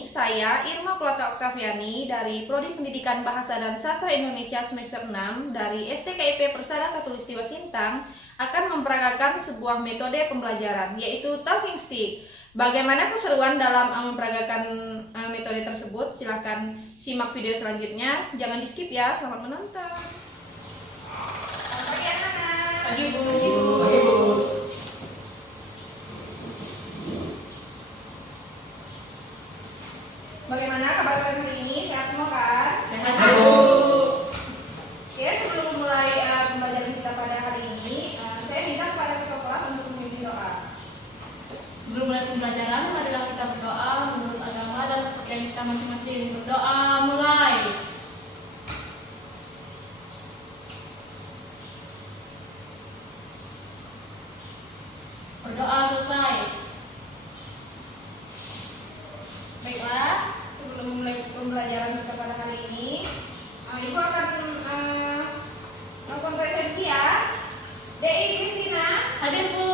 ini saya Irma Plata Oktaviani dari Prodi Pendidikan Bahasa dan Sastra Indonesia semester 6 dari STKIP Persada Katulistiwa Sintang akan memperagakan sebuah metode pembelajaran yaitu talking stick. Bagaimana keseruan dalam memperagakan metode tersebut? Silahkan simak video selanjutnya. Jangan di skip ya. Selamat menonton. Selamat pagi anak-anak. Pagi Bu. Pagi Bu. Bagaimana kabar kalian hari ini? Sehat semua kan? Sehat Bu. Oke, sebelum mulai pembelajaran kita pada hari ini, saya minta kepada ketua kelas untuk memimpin doa. Sebelum mulai pembelajaran, marilah kita berdoa menurut agama dan kepercayaan kita masing-masing. Berdoa mulai. Berdoa selesai. Baiklah, sebelum mulai pembelajaran kita pada hari ini, Ibu akan melakukan presensi ya. Dei Kristina, Hadir Bu.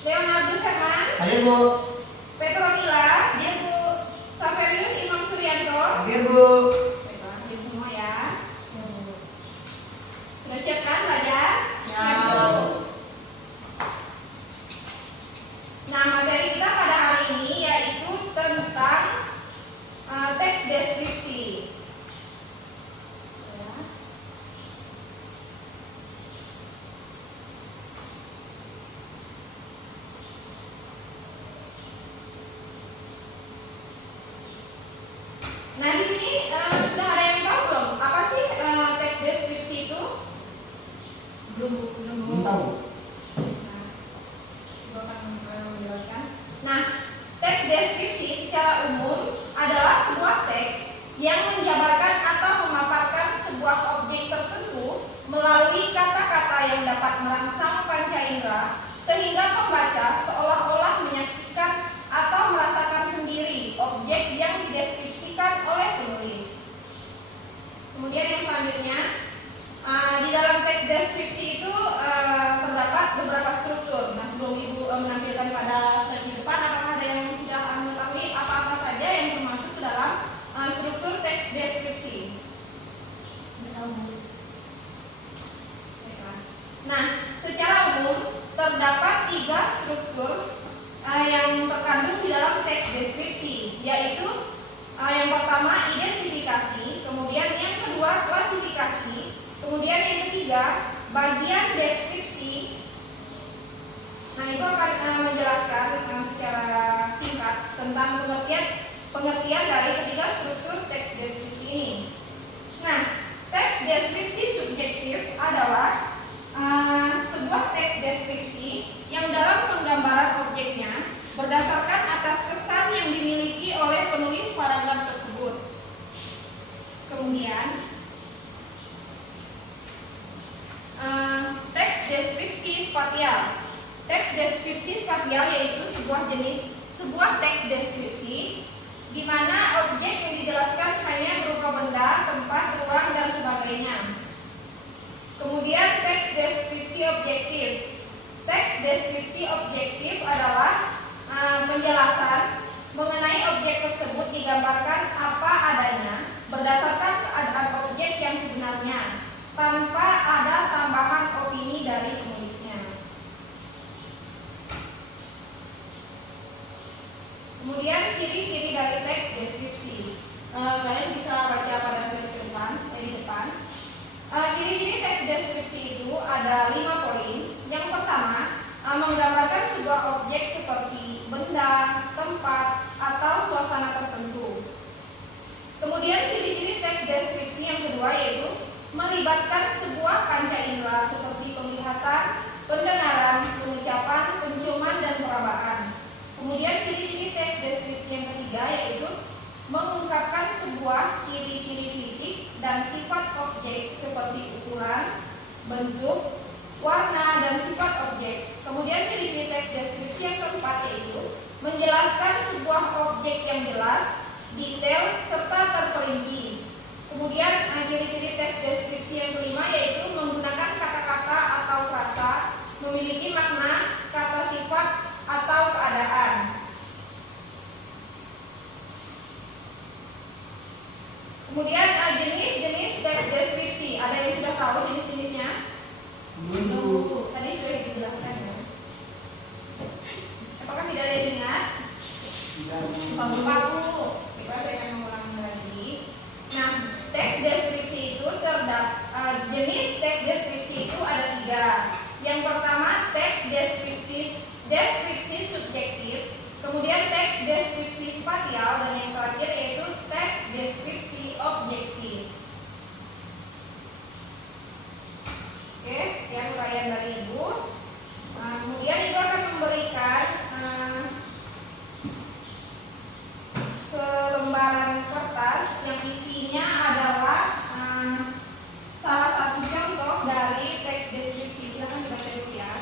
Leonardo Herman, Hadir Bu. Petronila, Hadir Bu. Saverius Imam Suryanto. Hadir Bu. Baiklah, hadir semua ya. Sudah siap kan belajar? Siap. Nah, materi kita pada hari ini yaitu tentang teks deskripsi. Ya. Nah, di sini sudah ada yang tahu belum apa sih teks deskripsi itu? Belum Belum tahu. Ibu akan menjelaskan. Nah, teks deskripsi secara umum adalah sebuah teks yang menjabarkan atau memaparkan sebuah objek tertentu melalui kata-kata yang dapat merangsang panca indera sehingga pembaca seolah-olah menyaksikan atau merasakan sendiri objek yang dideskripsikan oleh penulis. Kemudian yang selanjutnya, di dalam teks deskripsi itu terdapat beberapa struktur. Nah, sebelum Ibu menampilkan pada slide di depan, apakah ada yang sudah mengetahui apa-apa saja yang termasuk ke dalam struktur teks deskripsi? Nah, secara umum terdapat 3 struktur yang terkandung di dalam teks deskripsi, yaitu yang pertama identifikasi, kemudian yang kedua klasifikasi, kemudian yang ketiga bagian deskripsi. Nah, itu akan menjelaskan secara singkat tentang pengertian dari ketiga struktur teks deskripsi ini. Nah, teks deskripsi subjektif adalah sebuah teks deskripsi yang dalam penggambaran objeknya berdasarkan atas kesan yang dimiliki oleh penulis paragraf tersebut. Kemudian teks deskripsi spasial. Teks deskripsi spasial yaitu sebuah teks deskripsi di mana objek yang dijelaskan hanya berupa benda, tempat, ruang, dan sebagainya. Kemudian teks deskripsi objektif. Teks deskripsi objektif adalah penjelasan mengenai objek tersebut digambarkan apa adanya berdasarkan keadaan objek yang sebenarnya tanpa ada tambahan opini dari penulisnya. Kemudian ciri-ciri dari teks deskripsi. Kalian bisa baca pada slide di depan. Ciri-ciri teks deskripsi itu ada 5 poin. Yang pertama, menggambarkan sebuah objek seperti benda, tempat, atau suasana tertentu. Kemudian ciri-ciri teks deskripsi yang kedua yaitu melibatkan sebuah panca indera seperti penglihatan, pendengaran, pengucapan, penciuman, dan perabaan. Kemudian ciri-ciri teks deskripsi yang ketiga yaitu mengungkapkan sebuah ciri-ciri fisik dan sifat objek seperti ukuran, bentuk, warna, dan sifat objek. Kemudian ciri-ciri teks deskripsi yang keempat yaitu menjelaskan sebuah objek yang jelas, detail, serta terperinci. Kemudian ciri-ciri teks deskripsi yang kelima yaitu menggunakan kata-kata atau frasa, memiliki makna, kata sifat, atau keadaan. Kemudian jenis-jenis teks deskripsi. Ada yang sudah tahu jenis-jenisnya? Dulu. Tadi sudah dijelaskan ya. Apakah tidak ada yang ingat? Paku. Coba saya akan mengulangi lagi. Nah, teks deskripsi itu jenis teks deskripsi itu ada 3. Yang pertama teks deskripsi subjektif, kemudian teks deskripsi spasial, dan yang terakhir yaitu teks deskripsi objektif. Oke, yang uraian dari Ibu. Kemudian Ibu akan memberikan selembaran kertas yang isinya adalah salah satu contoh dari teks deskripsi. Silahkan dibaca dulu ya.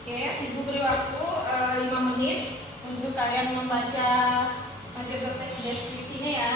Oke, Ibu beri waktu 5 menit untuk kalian membaca teks deskripsinya ya.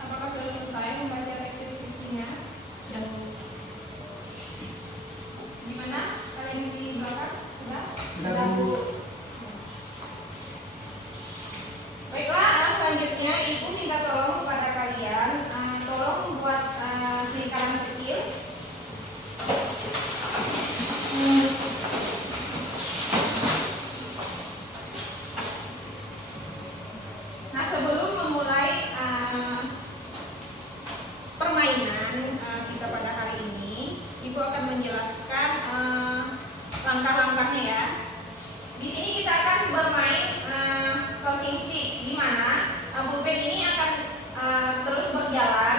Apakah sudah selesai membaca teks deskripsinya? Sudah. Gimana? Kalian di belakang? Sudah? Sudah, Bu. Baiklah, selanjutnya Ibu minta tolong kepada kalian, tolong buat lingkaran kecil. Nah, sebelum memulai permainan kita pada hari ini, Ibu akan menjelaskan langkah-langkahnya ya. Di sini kita akan bermain talking stick, di mana pulpen ini akan terus berjalan.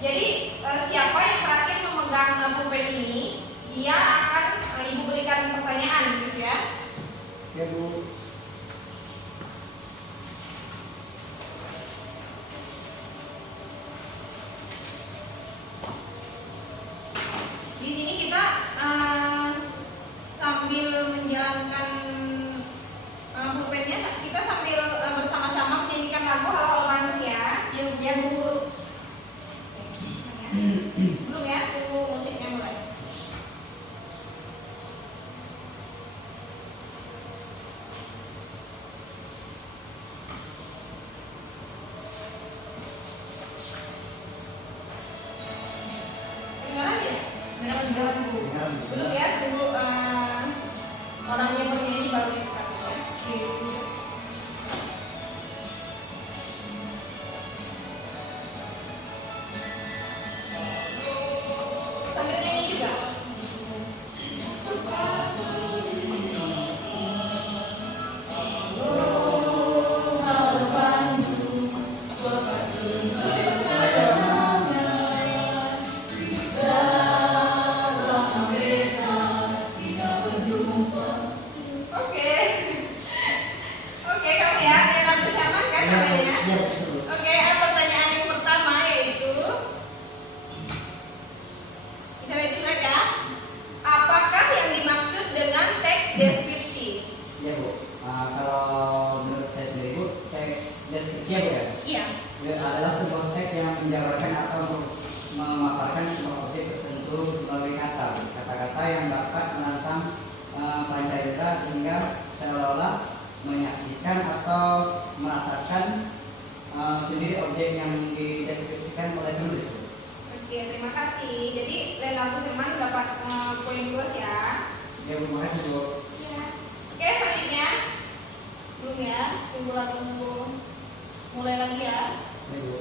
Jadi siapa yang terakhir memegang pulpen ini, dia akan Ibu berikan pertanyaan, gitu ya. Ya, Bu. Di sini kita sambil menjalankan pulpennya, kita sambil bersama-sama menyanyikan lagu Halo Halo Bandung ya. Ya, Bu. Belum ya, tunggu musiknya mulai. Dengar aja. Benar, Bu. Dengan Belum ya, tunggu orangnya bernyanyi baru kita ya. Sambil nyanyi juga. Oke. Oke, kamu ya, enak bersama kan namanya? Ya, betul. Oke, pertanyaan yang pertama yaitu, bisa ditulis ya. Apakah yang dimaksud dengan teks deskripsi? Ya, Bu. Kalau menurut saya sendiri Bu, teks deskripsi ya, Iya. adalah sebuah teks yang menjabarkan atau memaparkan sebuah objek tertentu melalui kata-kata yang dapat menantang panca indera sehingga seolah-olah menyaksikan atau merasakan sendiri objek yang dideskripsikan oleh penulis. Oke, terima kasih. Jadi lagu teman dapat poin plus ya. Ya, terima kasih Bu. Iya. Oke, selanjutnya belum ya, tunggu mulai lagi ya. Ya, Bu.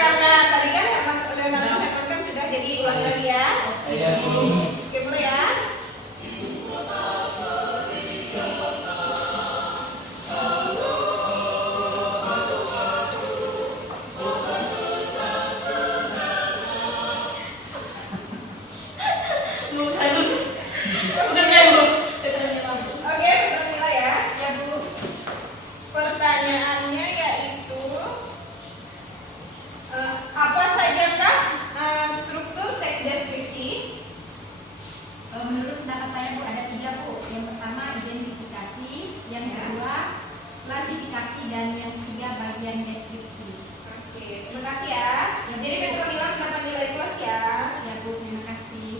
Karena tadi kan Leonardo Sefron kan sudah jadi ulang lagi ya. Iya, Bu. Oke, mulai ya. Nunggu saya dulu. Udah ya Bu. Kita langsung. Oke, kita mulai ya. Ya Bu. Pertanyaannya yaitu apa sajakah struktur teks deskripsi? Menurut pendapat saya Bu ada 3 Bu. Yang pertama identifikasi, yang kedua klasifikasi, dan yang ketiga bagian deskripsi. Oke, terima kasih ya. Jadi Petronilan dapat nilai plus ya. Ya Bu, terima kasih.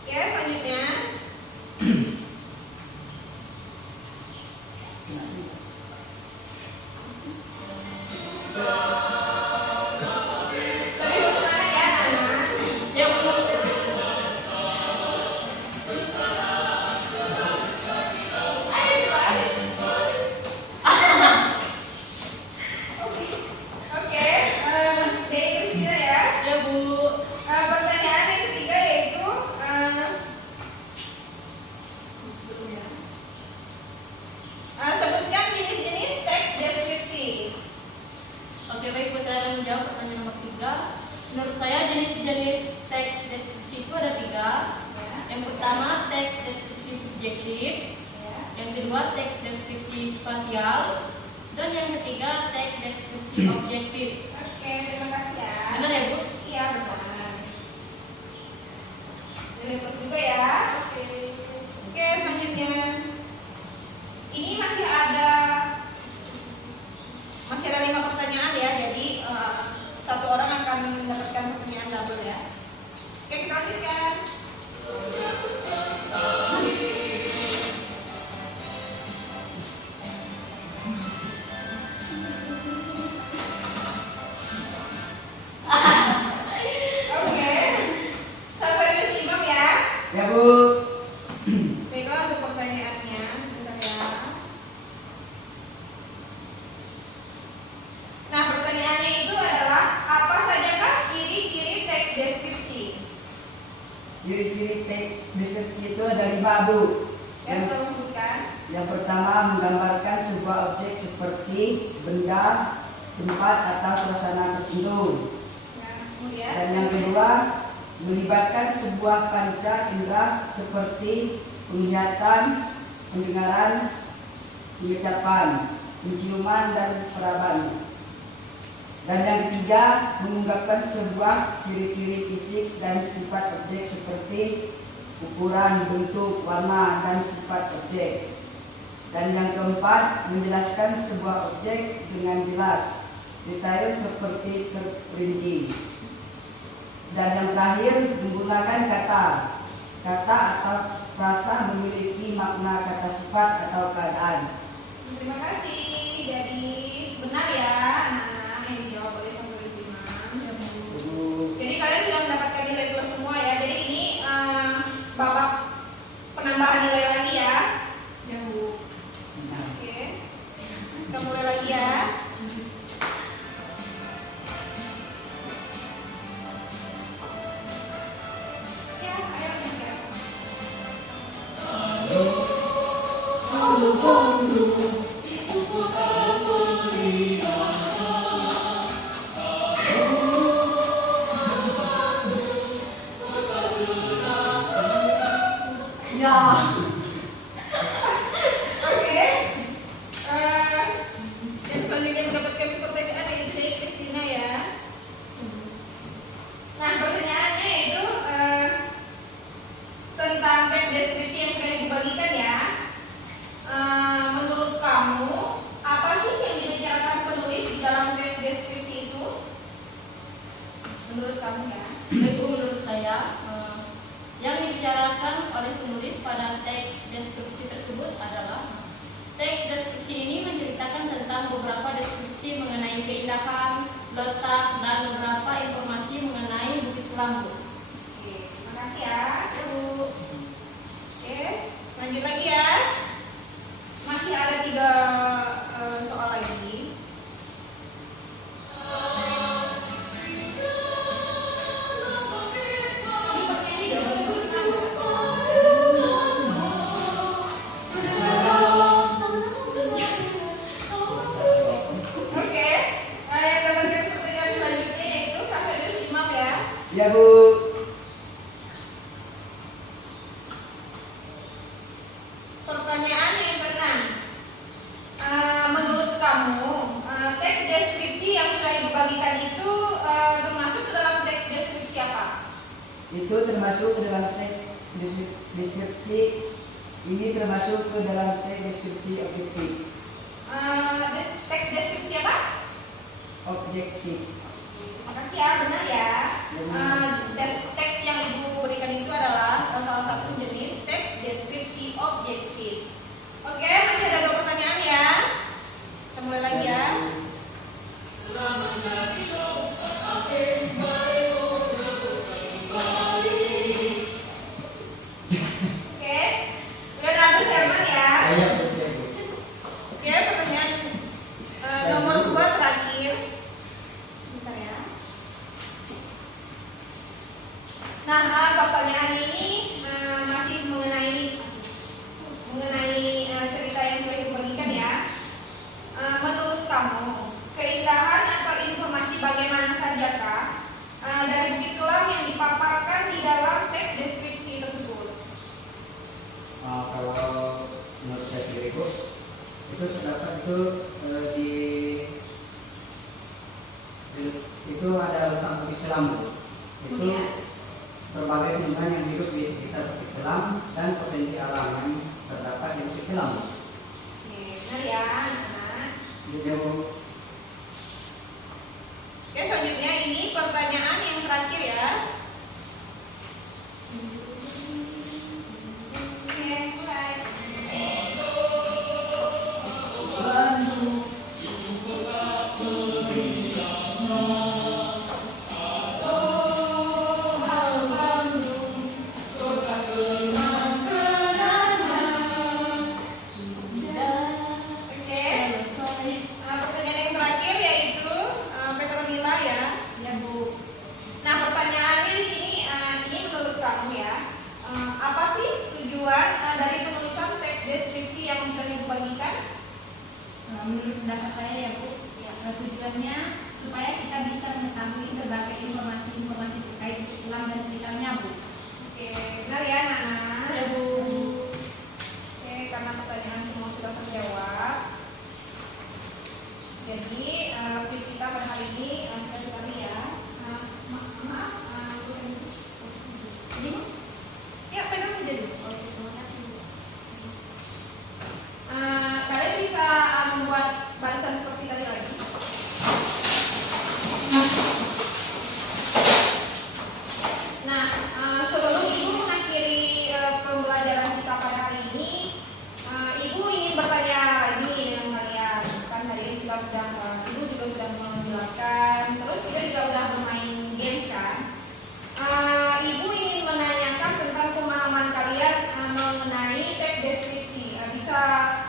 Oke, selanjutnya tadi bagaimana ya anak? Ya Bu. Ayo Pak. Oke, yang ketiga ya. Ya Bu. Pertanyaan yang ketiga yaitu sebutkan jenis-jenis teks deskripsi. Oke baik, Bu, saya akan menjawab pertanyaan nomor 3. Menurut saya jenis-jenis teks deskripsi itu ada 3. Ya, Yang pertama teks deskripsi subjektif, ya. yang kedua teks deskripsi spasial, dan yang ketiga teks deskripsi objektif. Oke, terima kasih ya. Benar ya Bu? Iya benar. Nilai plus juga ya. Oke, selanjutnya. Ini masih ada 5 pertanyaan ya. Jadi satu orang akan mendapatkan pertanyaan double ya. Oke, kita lanjutkan. Oke, sampai terus Imam ya. Ya, Bu. Baiklah untuk pertanyaannya, bentar ya. Nah, pertanyaannya itu adalah apa sajakah ciri-ciri teks deskripsi? Ciri-ciri teks deskripsi itu ada 5, Bu. Yang tolong sebutkan. Yang pertama menggambarkan sebuah objek seperti benda, tempat atau suasana tertentu. Nah, kemudian. Dan yang kedua melibatkan sebuah panca indera seperti penglihatan, pendengaran, pengucapan, penciuman, dan peraban. Dan yang ketiga mengungkapkan sebuah ciri-ciri fisik dan sifat objek seperti ukuran, bentuk, warna, dan sifat objek. Dan yang keempat menjelaskan sebuah objek dengan jelas, detail seperti terperinci. Dan yang terakhir menggunakan kata atau frasa memiliki makna kata sifat atau keadaan. Terima kasih. Jadi benar ya anak-anak yang dijawab oleh penulis Imam. Jadi kalian sudah mendapatkan nilai plus semua ya. Jadi ini babak penambahan nilai lagi ya. Ya Bu. Oke. Kita mulai lagi ya. Ya, ayo ya. Ya. Oke. Yang selanjutnya mendapatkan pertanyaan yaitu dari Christina ya. Nah, pertanyaannya itu tentang teks deskripsi yang sudah dibagikan ya. Menurut kamu, apa sih yang dibicarakan penulis di dalam teks deskripsi itu? Menurut kamu ya? Itu menurut saya yang dibicarakan oleh penulis pada teks deskripsi tersebut adalah teks deskripsi ini menceritakan tentang beberapa deskripsi mengenai keindahan, letak, dan beberapa informasi mengenai Bukit Pulambu. Oke, terima kasih ya. Bu. Oke, lanjut lagi ya. Masih ada 3 soal lagi. Ini penyanyi ya. Oke, yang bagian pertanyaan selanjutnya yaitu kakak dari simak ya. Ya Bu. Pertanyaan yang ke-6. Menurut kamu, teks deskripsi yang sudah dibagikan itu termasuk ke dalam teks deskripsi apa? Itu termasuk ke dalam teks deskripsi. Ini termasuk ke dalam teks deskripsi objektif. Teks deskripsi apa? Objektif. Terima kasih ya, benar ya. Dan teks yang Ibu berikan itu adalah salah satu jenis teks deskripsi objektif. Oke, masih ada 2 pertanyaan ya. Kita mulai lagi ya. Oke, Leonardo Sherman ya. Saya Bu. Oke, pertanyaan nomor 2 terakhir. Bentar ya. Nah, pertanyaan ini masih mengenai cerita yang sudah dibagikan ya. Menurut kamu, keindahan atau informasi bagaimana sajakah dari Bukit Tulam yang dipaparkan di dalam teks deskripsi tersebut? Kalau menurut saya sendiri Bu, itu terdapat itu ada tentang Bukit Tulam Bu. Itu berbagai tumbuhan yang hidup di sekitar Bukit Tulam dan potensi alam yang terdapat di Bukit Tulam. Oke, benar ya, anak. Jadi Bu. Oke, selanjutnya ini pertanyaan yang terakhir ya. Oke, mulai. Oke. Pertanyaan yang terakhir yaitu Petronila ya. Ya Bu. Nah, pertanyaannya di sini ini menurut kamu ya, apa sih tujuan dari penulisan teks deskripsi yang sudah dibagikan? Menurut pendapat saya ya Bu, tujuannya supaya kita bisa mengetahui berbagai informasi-informasi terkait Bukit Tulam dan sekitarnya Bu. Oke, benar ya, Nana. Ya Bu. Oke, karena pertanyaan semua sudah terjawab, jadi quiz kita pada hari ini sudah dikali ya. Maaf, Ini ya pegang saja dulu. oke, terima kasih. Kalian bisa membuat barisan seperti tadi lagi. Nah, sebelum Ibu mengakhiri pembelajaran kita pada hari ini, Ibu ingin bertanya lagi dengan kalian. Kan hari ini kita sudah, Ibu juga sudah menjelaskan, terus kita juga sudah bermain games kan. Ibu ingin menanyakan tentang pemahaman kalian mengenai teks deskripsi. Bisa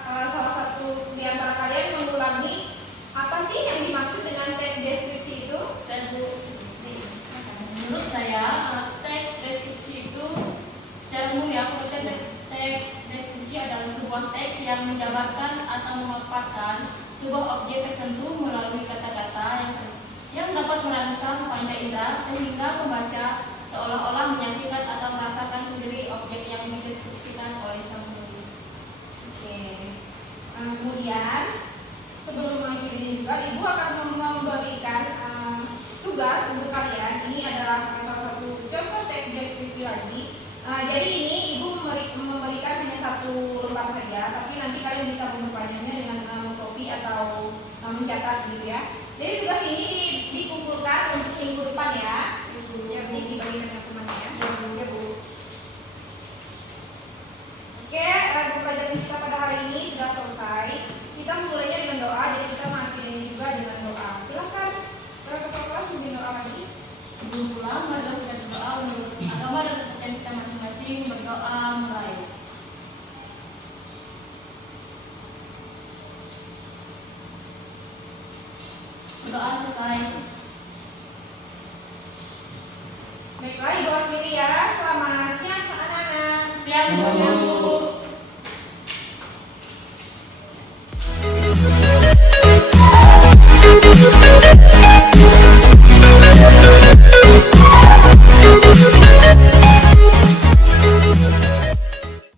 salah satu di antara kalian mengulangi apa sih yang dimaksud dengan teks deskripsi itu? Saya Bu. Menurut saya teks deskripsi itu secara umum ya, teks deskripsi adalah sebuah teks yang menjabarkan atau memaparkan sebuah objek tertentu melalui kata-kata yang dapat merangsang panca indera sehingga pembaca seolah-olah menyaksikan atau merasakan sendiri objek yang dideskripsikan juga, ibu akan memberikan tugas untuk kalian. Ini adalah salah satu contoh teks deskripsi lagi. Jadi ini ibu memberikan hanya satu lembar saja, tapi nanti kalian bisa memperpanjangnya dengan mengcopy atau mencatat gitu ya. Jadi tugas ini dikumpulkan untuk minggu depan ya. Ya, Bu, dibagi dengan temannya. Ya, Bu. Oke, pelajaran kita pada hari ini sudah selesai. Kita mulainya dengan doa, jadi kita mengakhiri juga dengan doa. Silakan kepala kelas memimpin doa lagi. Sebelum pulang, marilah kita berdoa menurut agama dan kepercayaan kita masing-masing. Berdoa mulai. Berdoa selesai. Baiklah, ibu akhiri ya. Selamat siang anak-anak. Siap, Bu. Siap, Bu.